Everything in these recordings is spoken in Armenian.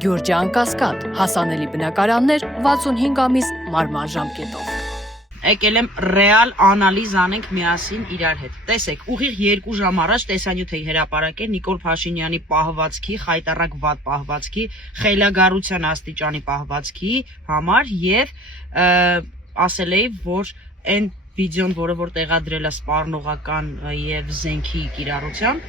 Գյուրջան Կասկադ, հասանելի բնակարաններ 65 ամիս մարման ժամկետով։ Եկել եմ ռեալ անալիզ անենք միասին իրար հետ։ Տեսեք, ուղիղ 2 ժամ առաջ տեսանյութ էի հրապարակել Նիկոլ Փաշինյանի պահվածքի, խայտառակ վատ պահվածքի, խելագարության աստիճանի պահվածքի համար եւ ասել էի, որ այն վիդեոն, որը որ տեղադրել է սպառնողական եւ զենքի կիրառության,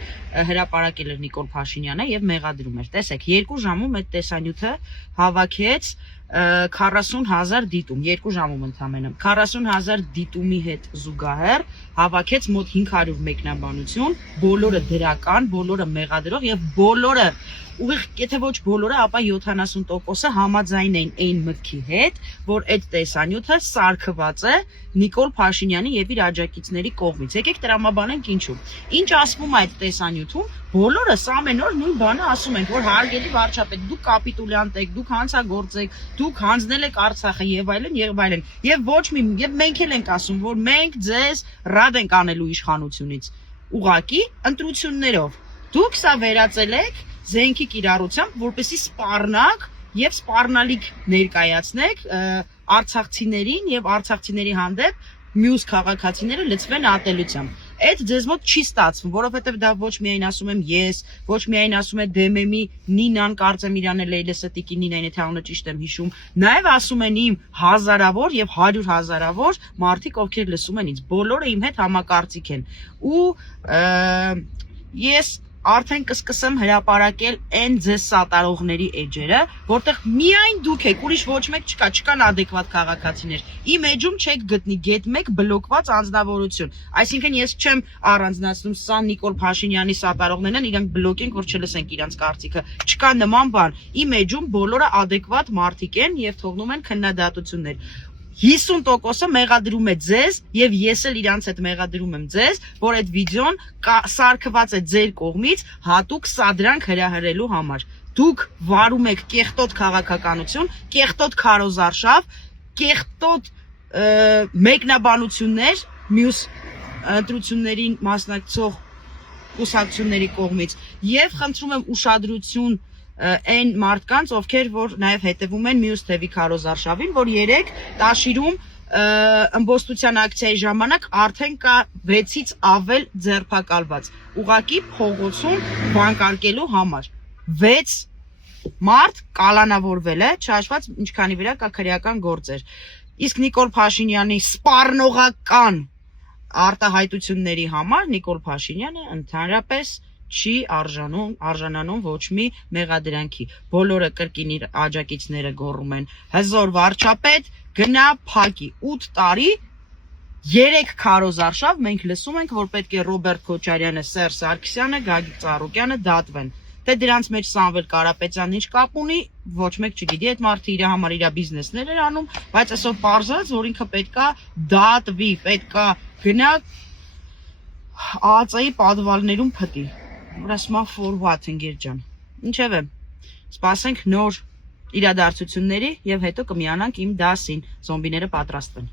հրապարակել էր Նիկոլ Փաշինյանը եւ մեղադրում էր։ Տեսեք, 2 ժամում այդ տեսանյութը հավաքեց 40,000 դիտում, 2 ժամում ընդամենը 40,000 դիտումի հետ զուգահեռ հավաքեց մոտ 500 մեկնաբանություն, բոլորը դրական, բոլորը մեղադրող եւ բոլորը ուղիղ, եթե ոչ բոլորը, ապա 70%-ը համաձայն են այն մտքի հետ, որ այդ տեսանյութը սարքված է Նիկոլ Փաշինյանի եւ իր աջակիցների կողմից։ Եկեք տրամաբանենք ինչու։ Ինչ ասվում է այդ տեսանյութում, բոլորս ամեն օր նույն բանը ասում ենք, որ հարգելի վարչապետ, դուք կապիտուլյանտ եք, դուք հանցագործ եք, դուք հանձնել եք Արցախը եւ այլն եւ այլն։ Եվ ոչ մի եւ մենք էլ ենք ասում, որ մենք ձեզ ռադ ենք անելու իշխանությունից։ Ուղղակի ընտրություններով։ Դուք սա վերածել եք զենքի կիրառությամբ, որպեսզի սպառնաք եւ սպառնալիք ներկայացնեք արցախցիներին եւ արցախցիների հանդեպ մյուս քաղաքացիները լցվեն ատելությամբ։ Այդ ձեզ մոտ չի ստացվում, որովհետեւ դա ոչ միայն ասում եմ ես, ոչ միայն ասում է Դեմեմի Նինան, կարծեմ իրան էլ Լեսետիկի Նինան, եթե անունը ճիշտ եմ հիշում, նաեւ ասում են իմ հազարավոր եւ 100,000-ավոր մարդիկ, ովքեր լսում են ինձ, բոլորը իմ հետ համակարծիք են։ Ու ես արդեն կսկսեմ հրապարակել այն ձեզ սատարողների էջերը, որտեղ միայն դուք եք, ուրիշ ոչ մեկ չկա, չկան adekvat քաղաքացիներ։ Իմ էջում չեք գտնի get 1 բլոկված անձնավորություն։ Այսինքն ես չեմ առանձնացնում սա Նիկոլ Փաշինյանի սատարողներն են, իրանք բլոկենք, որ չլսենք իրանց կարծիքը։ Չկա նման բան։ Իմ էջում բոլորը adekvat մարդիկ են եւ թողնում են քննադատություններ։ 50%-ը մեղադրում է ձեզ եւ ես էլ իրանց հետ մեղադրում եմ ձեզ, որ այդ վիդեոն սարքված է ձեր կողմից հատուկ սադրանք հրահրելու համար։ Դուք վարում եք կեղտոտ քաղաքականություն, կեղտոտ քարոզարշավ, կեղտոտ մեկնաբանություններ մյուս ընտրություններին մասնակցող կուսակցությունների կողմից եւ խնդրում եմ ուշադրություն այն մարդկանց, ովքեր որ նաև հետևում են մյուս թևի քարոզարշավին, որ 3 տաշիրում ըմբոստության ակցիայի ժամանակ արդեն կա 6-ից ավել ձերբակալված, ուղղակի փողոցում վանկարկելու համար։ 6 մարդ կալանավորվել է, չհաշված ինչքանի վրա կա քրեական գործեր։ Իսկ Նիկոլ Փաշինյանի սպառնողական արտահայտությունների համար Նիկոլ Փաշինյանը ընդհանրապես չի արժանանում ոչ մի մեղադրանքի։ Բոլորը կրկին իր աջակիցները գոռում են հզոր վարչապետ, գնա փակի 8 տարի 3 քարոզարշավ մենք լսում ենք, որ պետք է Ռոբերտ Քոչարյանը, Սերժ Սարգսյանը, Գագիկ Ծառուկյանը դատվեն։ Թե դրանց մեջ Սամվել Կարապետյանն ինչ կապ ունի, ոչ մեկ չգիտի, այդ մարդը իր համար իր բիզնեսներ էր անում, բայց այսօր պարզած, որ ինքը պետքա դատվի, պետքա գնա ԱԱԾ-ի պատվալներում փտի։ Ասում for what ընկեր ջան։ Ինչևէ, սպասենք նոր իրադարձությունների եւ հետո կմիանանք իմ դասին, զոմբիները պատրաստվեն։